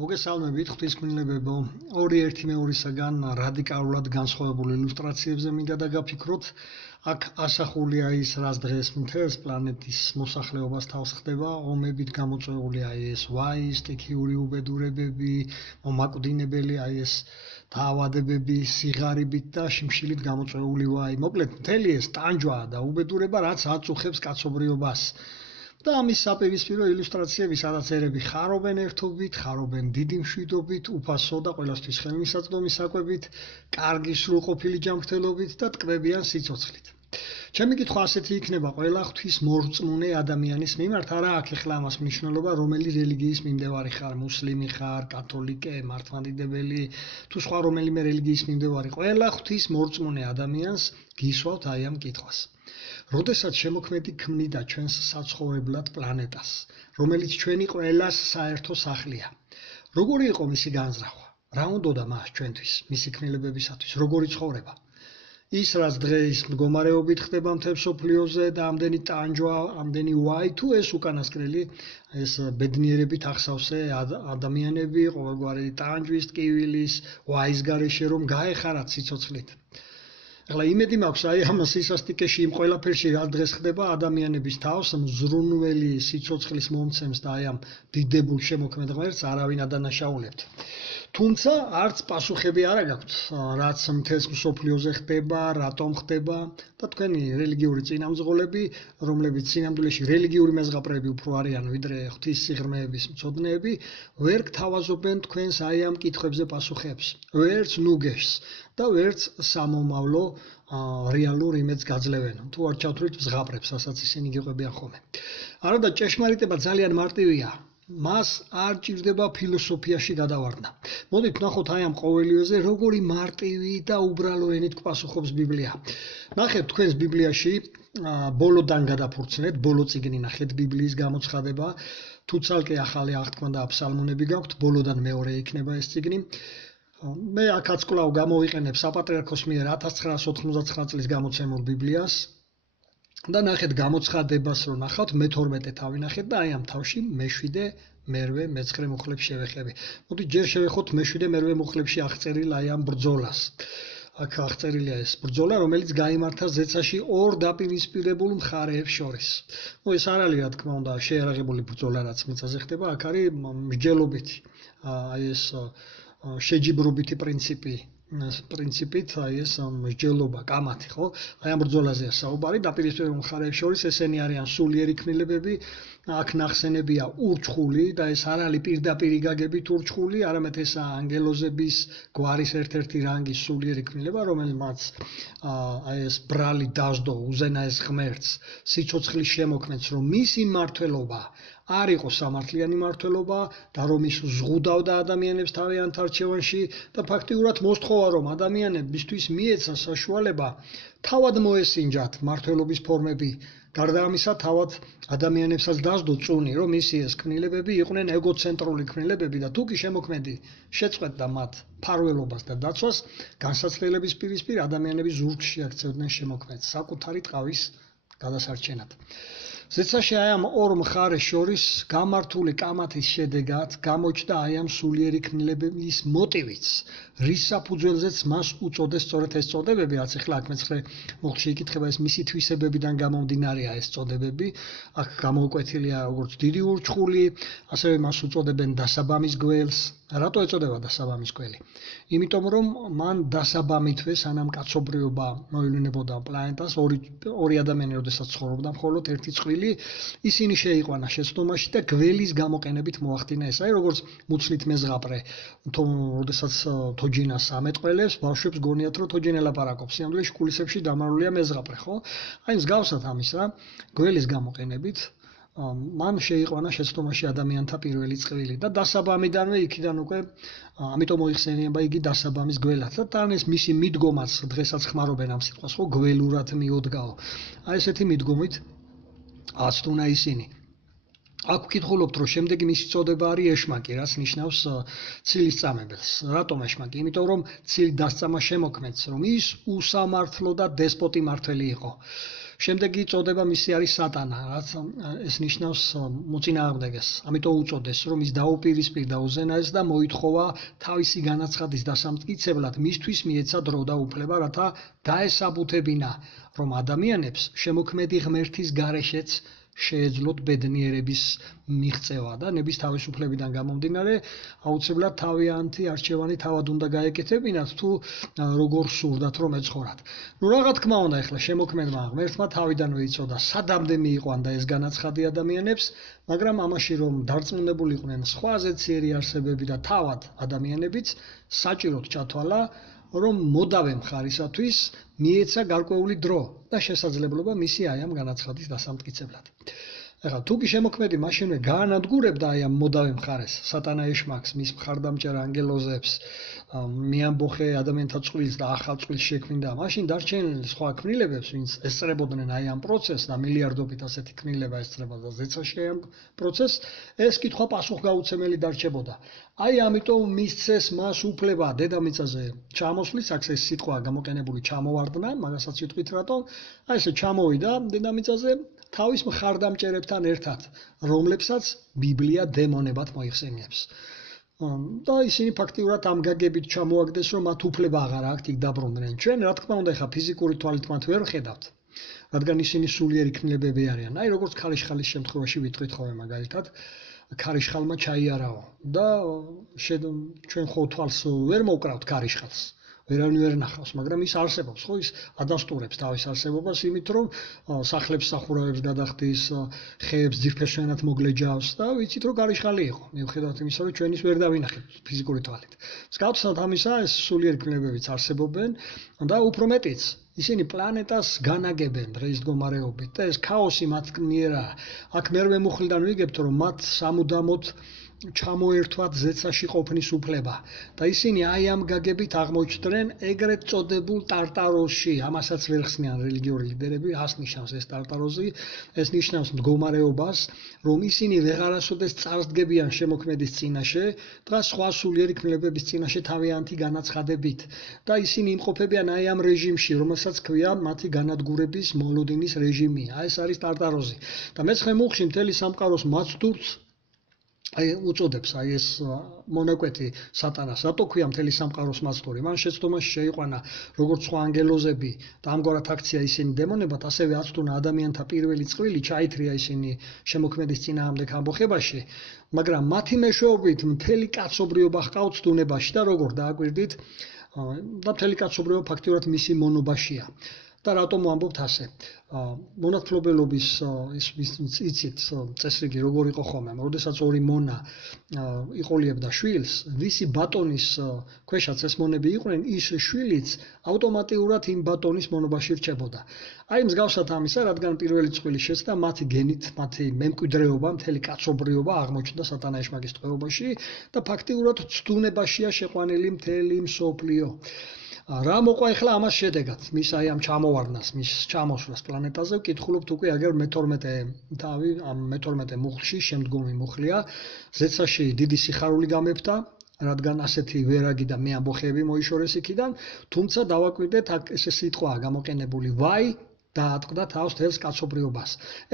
მოგესალმებით ღვთისმშობლებო, ორი ერთი მეორისაგან რადიკალურად განსხვავებული ილუსტრაციებზე მინდა დაგაფიქროთ. აქ ასახულია ის, რაც დღეს მთელს პლანეტის მოსახლეობას თავს ხდება, ომებით გამოწვეული ეს ვაი, სტიქიური უბედურებები, მომაკვდინებელი ეს დაავადებები, სიღარიბით და შიმშილით გამოწვეული ვაი. მოკლედ, მთელი ეს ტანჯვა და უბედურება, რაც აწუხებს კაცობრიობას. და ამის საპირისპირო ილუსტრაციები, სადაც ერები ხარობენ ერთობით, ხარობენ დიდი მშვიდობით, უფასო და ყველასთვის ხელმისაწვდომი საკვებით, კარგი სრულყოფილი ჯანმრთელობით და ტკბებიან სიცოცხლით. ჩემი კითხვა ასეთი იქნება, ყველა ღვთის მორწმუნე ადამიანის მიმართ, არა აქ ეხლა ამას მნიშვნელობა, რომელი რელიგიის მიმდევარი ხარ, მუსლიმი ხარ, კათოლიკე, მართლმადიდებელი, თუ სხვა რომელიმე რელიგიის მიმდევარი, ყველა ღვთის მორწმუნე ადამიანს გისვავთ აი ამ კითხვას. როდესაც შემოქმედი ქმნიდა ჩვენს საცხოვრებლად პლანეტას, რომელიც ჩვენი ყველას საერთო სახლია. როგორი იყო მისი განზრახვა? რა უნდოდა მას ჩვენთვის, მისი ქმნილებებისათვის, როგორი ცხოვრება? ის, რაც დღეს მდგომარეობით ხდება მთელ მსოფლიოზე და ამდენი ტანჯვა, ამდენი ვაი, თუ ეს უკანასკნელი, ეს ბედნიერებით ახსავსე ადამიანები, ყოველგვარი ტანჯვის, ტკივილის, ვაის გარეშე რომ გაეხარათ სიცოცხლით. ახლა იმედი მაქვს აი ამ სისასტიკეში იმ ყველაფერში რაც დღეს ხდება ადამიანების თავს მზრუნველი სიცოცხლის მომცემს და აი ამ დიდებულ შემოქმედ ღმერთს არავინ ადანაშაულებთ. თუმცა არც პასუხები არ გაქვთ, რაც მთელს მსოფლიოზე ხდება, რატომ ხდება და თქვენი რელიგიური წინამძღოლები, რომლებიც სინამდვილეში რელიგიური მეზღაპრეები უფრო არიან ვიდრე ღვთის სიღრმეების მცოდნეები, ვერ გთავაზობენ თქვენს აი ამ კითხვებზე პასუხებს, ვერც ნუგეშს და ვერც სამომავლო რეალურ იმედს გაძლევენ, თუ არ ჩავთვლით მზღაპრებს, რასაც ისინი გიყვებიან ხოლმე. არადა ჭეშმარიტება ძალიან მარტივია. მას არ ჭირდება ფილოსოფიაში გადავარდნა. მოდით ვნახოთ აი ამ ყოველიოზე, როგორი მარტივი და უბრალო ენით გვპასუხობს ბიბლია. ნახეთ თქვენს ბიბლიაში, ბოლოდან გადაფურცნეთ, ბოლო წიგნი ნახეთ ბიბლიის გამოცხადება, თუ ცალკე ახალი აღთქმა და ფსალმუნები გაქვთ, ბოლოდან მეორე იქნება ეს წიგნი. მე აქაც კვლავ გამოვიყენებ საპატრიარქოს მიერ 1999 წლის გამოცემულ ბიბლიას და ნახეთ გამოცხადებას რომ ნახავთ, მე-12 თავი ნახეთ და აი ამ თავში მე-7, მე-8, მე-9 მუხლებს შევეხები. მოდით ჯერ შევეხოთ მე-7, მე-8 მუხლებში აღწერილ აი ამ ბრძოლას. აქ აღწერილია ეს ბრძოლა, რომელიც გაიმართა ზეცაში ორ დაპირისპირებულ მხარეებს შორის. ეს არ არის რა თქმა უნდა შეიარაღებული ბრძოლა, რაც მიწაზე ხდება, აქ არის მსჯელობითი აი ეს შეჯიბრობითი პრინციპით აი ეს მსჯელობა, კამათი, ხო? აი ამ ბრძოლაზეა საუბარი, დაპირისპირებულ მხარეებს შორის ესენი არიან სულიერი ქმნილებები, აქ ნახსენებია ურჩხული და ეს არ არის პირდაპირი გაგებით ურჩხული, არამედ ესაა ანგელოზების გვარის ერთ-ერთი რანგის სულიერი ქმნილება, რომელმაც აი ეს ბრალი დაждო უზენაეს ღმერთს, სიცოცხლის შემოქმედს, რომ მისი მმართველობა არ იყო სამართლიანი მმართველობა და რომ ის ზღუდავდა ადამიანებს თავიანთ არჩევანში და ფაქტიურად მოსთხოვა რომ ადამიანებისთვის მიეცა საშუალება თავად მოესინჯათ მმართველობის ფორმები. გარდა ამისა, თავად ადამიანებსაც დაждო წუნი, რომ ისი ეს ქმნილებები იყვნენ ეგოცენტრული ქმნილებები და თუ კი შემოქმედი შეწყვეტდა მათ მფარველობას და დაცვას, განსაცდელების პირისპირ ადამიანები ზურგს შეაქცევდნენ შემოქმედს საკუთარი ტყავის გადასარჩენად. ზეცაში აი ამ ორ მხარეს შორის გამართული კამათის შედეგად გამოჩნდა აი ამ სულიერი ქმნილებების მოტივიც, რის საფუძველზეც მას უწოდეს სწორედ ეს წოდებები, რაც ახლა აქ მე-9 მუხლში იკითხება, ეს მისი თვისებებიდან გამომდინარეა ეს წოდებები. აქ გამოუკვეთილია როგორც დიდი ურჩხული, ასევე მას უწოდებენ დასაბამის გველს. რატო ეწოდება დასაბამის გველი? იმიტომ რომ მან დასაბამითვე სანამ კაცობრიობა მოევლინებოდა პლანეტას, ორი ადამიანი როდესაც ცხოვრობდა მხოლოდ ერთი წყვილი, ისინი შეიყვანა შეცდომაში და გველის გამოყენებით მოახდინა ეს. აი როგორც მუცლით მეზღაპრე, როდესაც თოჯინას ამეტყველებს, ბავშვებს გონიათ რომ თოჯინე ლაპარაკობს, სინამდვილეში კულისებში დამარულია მეზღაპრე, ხო? აი მსგავსად ამისა, გველის გამოყენებით მან შეიყვანა შეცდომაში ადამიანთა პირველი წყვილი და დასაბამიდანვე იქიდან უკვე ამიტომ მოიხსენიება იგი დასაბამის გველად და თან ეს მისი მიდგომაც დღესაც ხმარობენ ამ სიტყვას, ხო, გველურად მიოდგაო. აი ესეთი მიდგომით აცდუნა ისინი. აქ ვკითხულობთ, რომ შემდეგი მისი წოდება არის ეშმაკი, რაც ნიშნავს ცილის წამებელს. რატომ ეშმაკი? იმიტომ რომ ცილი დასწამა შემოქმედს, რომ ის უსამართლო და დესპოტი მმართველი იყო. შემდეგი წოდება მისი არის სატანა, რაც ეს ნიშნავს მოწინააღმდეგეს. ამიტომ უწოდეს, რომ ის დაუპირისპირდა უზენაეს და მოითხოვა თავისი განაცხადის დასამტკიცებლად მისთვის მიეცა დრო და უფლება, რათა დაესაბუთებინა, რომ ადამიანებს შემოქმედი ღმერთის გარეშეც შეეძლოთ ბედნიერების მიღწევა და ნების თავისუფლებიდან გამომდინარე აუცილებლად თავიანთი არჩევანი თავად უნდა გაეკეთებინათ თუ როგორ სურდათ რომ ეცხოვრათ. რა თქმა უნდა ეხლა შემოქმედმა ღმერთმა თავიდანვე იცოდა სადამდე მიიყვანდა ეს განაცხადი ადამიანებს, მაგრამ ამაში რომ დარწმუნებულიყვნენ სხვაზე ციერი არსებები და თავად ადამიანებიც საჭიროდ ჩათვალა რომ მოდავე მხარისათვის მიეცა გარკვეული დრო და შესაძლებლობა მისი აი ამ განაცხადის დასამტკიცებლად. ეხლა თუ კი შემოქმედი მაშინვე გაანადგურებდა აი ამ მოდავე მხარეს, სატანა ეშმაკს, მის მხარდამჭერ ანგელოზებს, მიამბოხე ადამიანთა წყვილს და ახალ წყვილს შექმნიდა, მაშინ დარჩენილი სხვა ქმნილებებს, ვინც ესწრებოდნენ აი ამ პროცესს და მილიარდობით ასეთი ქმნილება ესწრებოდა ზეცაში ამ პროცესს, ეს კითხვა პასუხგაუცემელი დარჩებოდა. აი ამიტომ მისცეს მას უფლება დედამიწაზე ჩამოსვლის, აქ ეს სიტყვა გამოყენებული ჩამოვარდნა, მაგასაც ვიტყვით რატომ? აი ესე ჩამოვიდა დედამიწაზე თავის მხარდამჭერებთან ერთად, რომლებსაც ბიბლია დემონებად მოიხსენიებს. და ისინი ფაქტიურად ამ გაგებით ჩამოაგდეს, რომ მათ უფლება აღარ აქვთ იქ დაბრუნდნენ. ჩვენ რა თქმა უნდა ეხა ფიზიკური თვალით მათ ვერ ხედავთ, რადგან ისინი სულიერი ქმნილებები არიან. აი როგორც ქარიშხალის შემთხვევაში ვიტყვით ხოლმე მაგალითად, ქარიშხალმა ჩაიარაო და ჩვენ ხო თვალს ვერ მოვკრავთ ქარიშხალს. ვერავინ ვერ ნახავს, მაგრამ ის არსებობს, ხო ის ადასტურებს თავის არსებობას იმით, რომ სახლებს სახურავებს გადახდის, ხეებს ძირფესვიანად მოგლეჯავს და ვიცით, რომ ქარიშხალი იყო. მიუხედავად იმისა, რომ ჩვენ ის ვერ დავინახეთ ფიზიკური თვალით. მსგავსად ამისა, ეს სულიერი ქმნილებებიც არსებობენ და უფრო მეტიც, ისინი პლანეტას განაგებენ დღის მდგომარეობით და ეს ქაოსი მათ მიერაა. აქ მერვე მუხლიდან ვიგებთ, რომ მათ სამუდამოდ ჩამოერთვათ ზეცაში ყოფნის უფლება და ისინი აი ამ გაგებით აღმოჩნდნენ ეგრეთ წოდებულ ტარტაროსში. ამასაც ვერ ხსნიან რელიგიური ლიდერები, ას ნიშნავს ეს ტარტაროზი, ეს ნიშნავს მდგომარეობას, რომ ისინი ვეღარასოდეს წარსდგებიან შემოქმედის წინაშე და სხვა სულიერი ქმნილებების წინაშე თავიანთი განაცხადებით და ისინი იმყოფებიან აი ამ რეჟიმში, რომელსაც ქვია მათი განადგურების მოლოდინის რეჟიმი. აი ეს არის ტარტაროზი და მეცხრე მუხლში მთელი სამყაროს მაცდურს აი უწოდებს აი ეს მონაკვეთი სატანას. რატო ქვია მთელი სამყაროს მაცდური? მან შეცდომაში შეიყვანა როგორც სხვა ანგელოზები და ამგვარად აქცია ისინი დემონებად, ასევე აცდუნა ადამიანთა პირველი წყვილი, ჩაითრია ისინი შემოქმედის წინააღმდეგ ამბოხებაში, მაგრამ მათი მეშვეობით მთელი კაცობრიობა ჰყავთ ცდუნებაში და როგორ დააკვირდით და მთელი კაცობრიობა ფაქტიურად მისი მონობაშია. და რატომ ვამბობთ ასე? მონათმფლობელობის იცით წესრიგი როგორ იყო ხოლმე, როდესაც ორი მონა იყოლიებდა შვილს, ვისი ბატონის ქვეშაც ეს მონები იყვნენ, ის შვილიც ავტომატურად იმ ბატონის მონობაში რჩებოდა. აი მსგავსად ამისა, რადგან პირველი წყვილი შეცდა, მათი გენით, მათი მემკვიდრეობა, მთელი კაცობრიობა აღმოჩნდა სატანა ეშმაკის ტყვეობაში და ფაქტიურად ცდუნებაშია შეყვანილი მთელი მსოფლიო. რა მოყვა ახლა ამას შედეგად, მის აი ამ ჩამოვარდნას, მის ჩამოსვლას პლანეტაზე, ვკითხულობთ უკვე აგერ მე-12 თავი, ამ მე-12 მუხლში, შემდგომი მუხლია, ზეცაში დიდი სიხარული გამეფდა, რადგან ასეთი ვერაგი და მეამბოხეები მოიშორეს იქიდან, თუმცა დავაკვირდეთ, აქ ესე სიტყვაა გამოყენებული ვაი დაატყდა თავს თელს კაცობრიობას.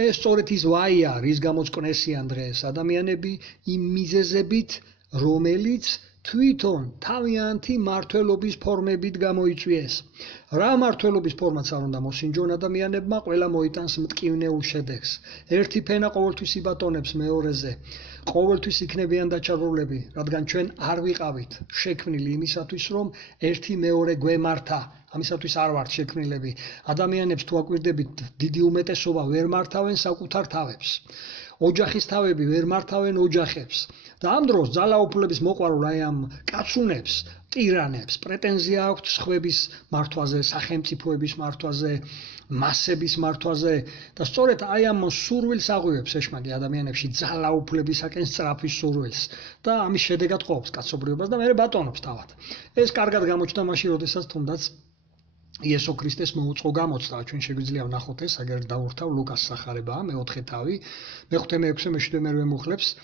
ეს სწორედ ის ვაია, რის გამოც კნესიან დღეს ადამიანები იმ მიზეზებით, რომელიც თვითონ თავიანთი მართლობის ფორმებით გამოიწვიეს. რა მართლობის ფორმაც არ უნდა მოსინჯონ ადამიანებმა, ყველა მოიტანს მტკივნეულ შედეგს. ერთი ფენა ყოველთვის იბატონებს მეორეზე. ყოველთვის იქნებიან დაჩაგრულები, რადგან ჩვენ არ ვიყავით შექმნილი იმისათვის, რომ ერთი მეორე გვემართა. ამისათვის არ ვართ შექმნილები. ადამიანებს თუ აკვირდებით, დიდი უმეტესობა ვერ მართავენ საკუთარ თავებს. ოჯახის თავები ვერ მართავენ ოჯახებს. და ამ დროს ძალაუფლების მოყვარულ აი ამ კაცუნებს, ტირანებს პრეტენზია აქვთ სხვების მართვაზე, სახელმწიფოების მართვაზე, მასების მართვაზე და სწორედ აი ამ სურვილს აღვივებს ეშმაკი ადამიანებში ძალაუფლებისაკენ სწრაფის სურვილს და ამის შედეგად ყოფს კაცობრიობას და მე ბატონობს თავად. ეს კარგად გამოჩნდა მაშინ, როდესაც თუნდაც იესო ქრისტეს მოუწყო გამოცდა, ჩვენ შეგვიძლია ვნახოთ ეს, აგერ დავურთავ ლუკას სახარებაა, მე-4 თავი, მე-5, მე-6, მე-7, მე-8 მუხლებს.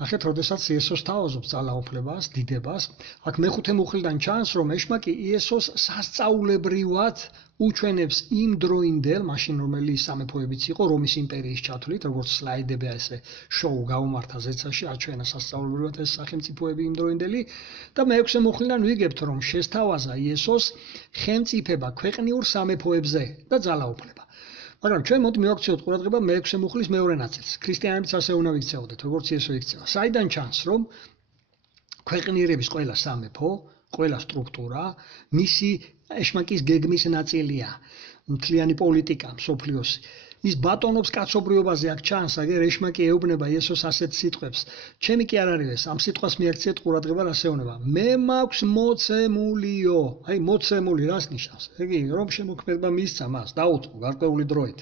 ნახეთ, როდესაც იესოს თავაზობს ძალაუფლებას, დიდებას, აქ მეხუთე მუხლიდან ჩანს, რომ ეშმაკი იესოს სასწაულებრივად უჩვენებს იმ დროინდელ, მაშინ რომელიც სამეფოებიც იყო რომის იმპერიის ჩათვლით, როგორც სლაიდები ესე შოუ გაუმართა ზეცაში, აჩვენა სასწაულებრივად ეს სახელმწიფოები იმ დროინდელი და მეექვსე მუხლიდან ვიგებთ, რომ შესთავაზა იესოს ხელმწიფება ქვეყნიურ სამეფოებზე და ძალაუფლება. მაგრამ ჩვენ მოდი მივაქციოთ ყურადღება მეექვსე მუხლის მეორე ნაწილს. ქრისტიანებიც ასე უნდა ვიქცეოდეთ, როგორც იესო იქცევა. საიდან ჩანს, რომ ქვეყნიერების ყველა სამეფო, ყველა სტრუქტურა მისი ეშმაკის გეგმის ნაწილია, მთლიანი პოლიტიკა, მსოფლიოსი. ის ბატონობს კაცობრიობაზე, აქ ჩანს, აგერ ეშმაკი ეუბნება იესოს ასეთ სიტყვებს. ჩემი კი არ არის ეს, ამ სიტყვას მიაქციეთ ყურადღება, რას ეუბნება. მე მაქვს მოცემულიო. აი, მოცემული რას ნიშნავს? იგი რომ შემოქმედება მისცა მას, დაუწყო გარკვეული დროით.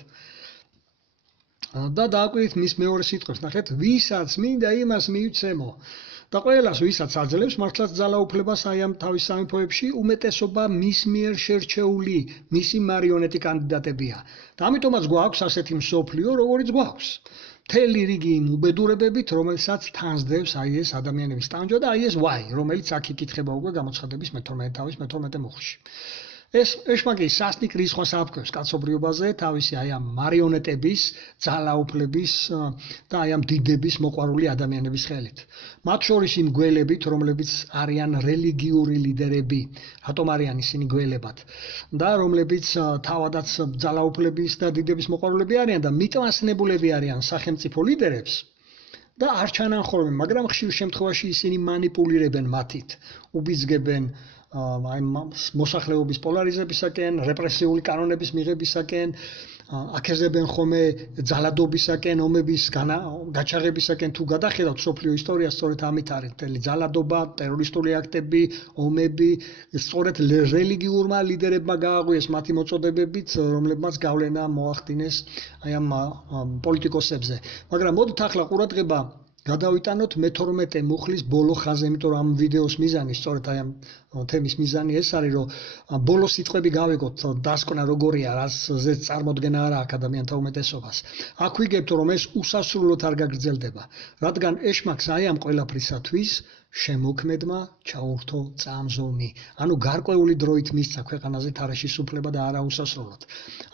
და დააკვირდით მის მეორე სიტყვებს, ნახეთ, ვისაც მინდა იმას მიუცემო. და ყველას ვისაც აძლევს მართლაც ძალაუფლებას აი ამ თავის სამეფოებში უმეტესობა მის მიერ შერჩეული მისი მარიონეტი კანდიდატებია და ამიტომაც გვაქვს ასეთი მსოფლიო როგორიც გვაქვს მთელი რიგი იმ უბედურებებით რომელსაც თანსდევს აი ეს ადამიანების ტანჯვა და აი ეს ვაი რომელიც აქ იკითხება უკვე გამოცხადების მე-12 მუხლში ეს ეშმაკი სასტიკ რისხვას აფქვევს კაცობრიობაზე თავისი აი ამ მარიონეტების, ძალაუფლების და აი ამ დიდების მოყვარული ადამიანების ხელით. მათ შორის იმ გველებით, რომლებიც არიან რელიგიური ლიდერები, რატომ არიან ისინი გველებად და რომლებიც თავადაც ძალაუფლების და დიდების მოყვარულები არიან და მიტვასნებულები არიან სახელმწიფო ლიდერებს და არ ჩანან ხოლმე, მაგრამ ხშირ შემთხვევაში ისინი манипуლირებენ მათით, უბიძგებენ აი მოსახლეობის პოლარიზებისაკენ, რეპრესიული კანონების მიღებისაკენ, აკეზებენ ხოლმე ძალადობისაკენ, ომების გაჩაღებისაკენ თუ გადახედავთ სოფლიო ისტორიას, სწორედ ამით არის მთელი ძალადობა, ტერორისტული აქტები, ომები, სწორედ რელიგიურმა ლიდერებმა გააღვიეს მათი მოწოდებებით, რომლებმაც გავლენა მოახდინეს აი ამ პოლიტიკოსებზე. მაგრამ მოდით ახლა ყურადღება გადავიტანოთ მე-12 მუხლის ბოლო ხაზზე, იმიტომ რომ ამ ვიდეოს მიზანი, სწორედ აი ამ თემის მიზანი ეს არის, რომ ბოლო სიტყვები გავიგოთ, დასკვნა როგორია, რაზეც წარმოდგენა არა აქვს ადამიანთა უმეტესობას. აქ ვიგებთ, რომ ეს უსასრულოდ არ გაგრძელდება, რადგან ეშმაკს აი ამ ყველაფრისათვის შემოქმედმა ჩაურთო წამზომი. ანუ გარკვეული დროით მისცა ქვეყანაზე თარეშის უფლება და არა უსასრულოდ.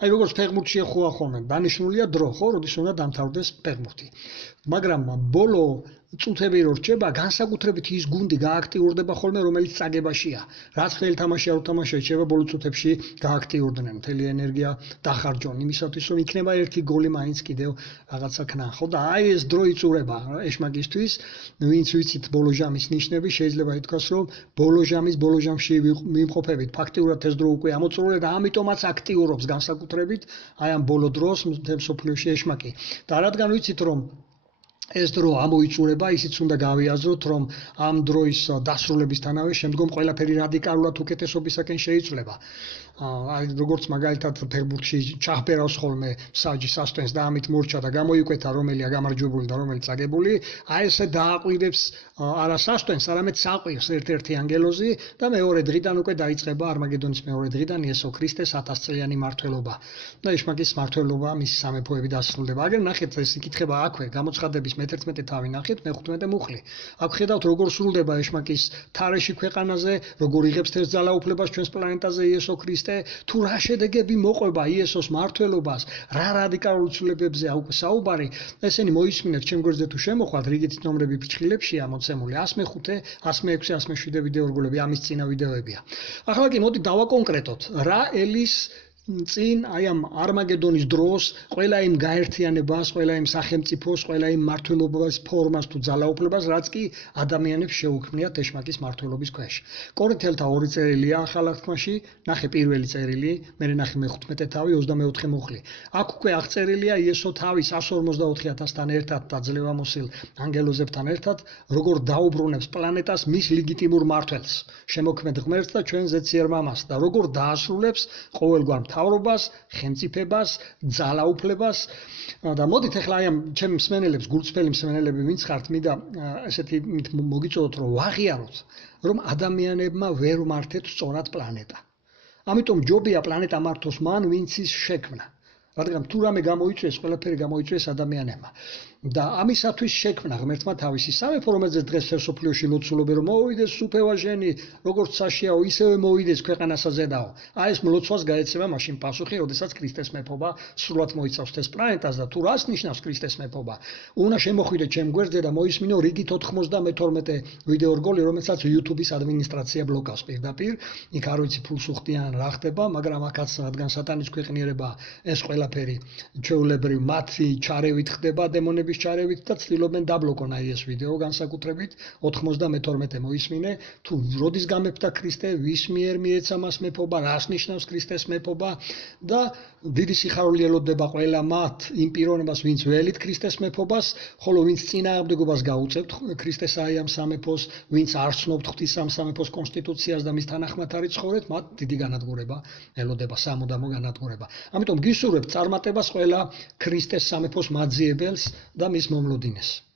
აი როგორც ფეხბურთში ეხოა ხოლმე, დანიშნულია დრო, ხო, როდის უნდა დამთავრდეს ფეხბურთი. მაგრამ ბოლო წუთები რო რჩება, განსაკუთრებით ის გუნდი გააქტიურდება ხოლმე, რომელიც წაგებაშია. რაც ხელი თამაში არ უთამაშია, შეიძლება ბოლო წუთებში გააქტიურდნენ, მთელი ენერგია დახარჯონ იმისათვის, რომ იქნება ერთი გოლი მაინც კიდევ რაღაცა ქნან, ხო? და აი ეს დრო იწურება ეშმაკისთვის, ვინც ვიცით ბოლო ჟამის ნიშნები, შეიძლება ითქვას, რომ ბოლო ჟამში ვიმყოფებით. ფაქტიურად ეს დრო უკვე ამოწურული და ამიტომაც აქტიურობს განსაკუთრებით აი ამ ბოლო დროს მთელ მსოფლიოში ეშმაკი. და რადგან ვიცით, რომ ეს დრო ამოიწურება, ისიც უნდა გავიაზროთ, რომ ამ დროის დასრულებისთანავე შემდგომ ყველაფერი რადიკალურად უკეთესობისაკენ შეიცვლება. აი როგორც მაგალითად ფეხბურთში ჩახბერავს ხოლმე საჯი სასტენს და ამით მორჩა და გამოიკვეთა რომელია გამარჯვებული და რომელიც აგებული, აი ესე დააყვირებს არა სასტენს, არამედ საყვირს ერთ-ერთი ანგელოზი და მეორე დღიდან უკვე დაიწყება არმაგედონის მეორე დღიდან იესო ქრისტეს 1000 წლიანი მმართველობა. და ეშმაკის მმართველობა მისი სამეფოები დასრულდება. აგერ ნახეთ ეს იკითხება აქვე გამოცხადების მე-11 თავი ნახეთ მე-15 მუხლი. აქ ხედავთ როგორ სრულდება ეშმაკის თარეში ქვეყანაზე, როგორ იღებს თერს ძალაუფლებას ჩვენს პლანეტაზე იესო ქრისტე, თუ რა შედეგები მოყვება იესოს მმართველობას, რა რადიკალურ ცვლილებებზეა უკვე საუბარი, ესენი მოისმინეთ ჩემ გვერდზე თუ შემოხვათ, რიგით ნომრები ფრჩხილებშია მოცემული 105, 106, 107 ვიდეო რგოლები, ამის წინა ვიდეოებია. ახლა კი მოდი დავაკონკრეტოთ, რა ელის წინ აი ამ არმაგედონის დროს ყველა იმ გაერთიანებას, ყველა იმ სახელმწიფოს, ყველა იმ მმართველობის ფორმას თუ ძალაუფლებას, რაც კი ადამიანებს შეუქმნიათ ეშმაკის მმართველობის ქვეშ. კორინთელთა 2 წერილია ახალ აღთქმაში, ნახე პირველი წერილი, მე ნახე მე-15 თავი 24 მუხლი. აქ უკვე აღწერილია იესო თავის 154,000-თან ერთად და ძლევამოსილ ანგელოზებთან ერთად, როგორ დაუბრუნებს პლანეტას მის ლეგიტიმურ მმართველს, შემოქმედ ღმერთს და ჩვენ ზეციერ მამას და როგორ დაასრულებს ყოველგვარ მთავრობას, ხელმწიფებას, ძალაუფლებას და მოდით ახლა აი ამ ჩემ მსმენელებს, გულწრფელი მსმენელები ვინც ხართ, მინდა ესეთი მოგიწოდოთ, რომ ვაღიაროთ, რომ ადამიანებმა ვერ მართეთ სწორად პლანეტა. ამიტომ ჯობია პლანეტა მართოს მან, ვინც ის შექმნა. რადგან თუ რამე გამოიწვიეს, ყველაფერი გამოიწვიეს ადამიანებმა. და ამისათვის შექმნა ღმერთმა თავისი სამეფო, რომელზეც დღეს მსოფლიოში ლოცულობენ, რომ მოვიდეს სუფევაჟენი, როგორც საშიაო, ისევე მოვიდეს ქვეყანასა ზედაო. აი ეს მლოცვას გაეცემა მაშინ პასუხი, როდესაც ქრისტეს მეფობა სრულად მოიცავს ეს პლანეტას და თუ რას ნიშნავს ქრისტეს მეფობა. უნდა შემოხვიდე ჩემ გვერდზე და მოისმინო რიგით 92 ვიდეო რგოლი, რომელსაც YouTube-ის ადმინისტრაცია ბლოკავს პირდაპირ. იქ არ ვიცი ფულს უხდიან რა ხდება, მაგრამ აქაც რადგან სატანის ქვეყნიერება ეს ყველაფერი ჩვეულებრივ მათი ჩარევით ხდება, დემონების ჩარევით და ცდილობენ დაბლოკონ აი ეს ვიდეო განსაკუთრებით 92 მოისმინე, თუ როდის გამეფდა ქრისტე, ვის მიერ მიეცა მას მეფობა, რას ნიშნავს ქრისტეს მეფობა და დიდი სიხარული ელოდება ყველა მათ იმ პიროვნებას, ვინც ველით ქრისტეს მეფობას, ხოლო ვინც წინააღმდეგობას გაუწევთ ქრისტეს აი ამ სამეფოს, ვინც არ ცნობთ ღვთის ამ სამეფოს კონსტიტუციას და მის თანახმად არის ცხოვრეთ, მათ დიდი განადგურება ელოდება, სამუდამო განადგურება. ამიტომ გისურვებთ წარმატებას ყველა ქრისტეს სამეფოს მაძიებელს და მის მომლოდინეს.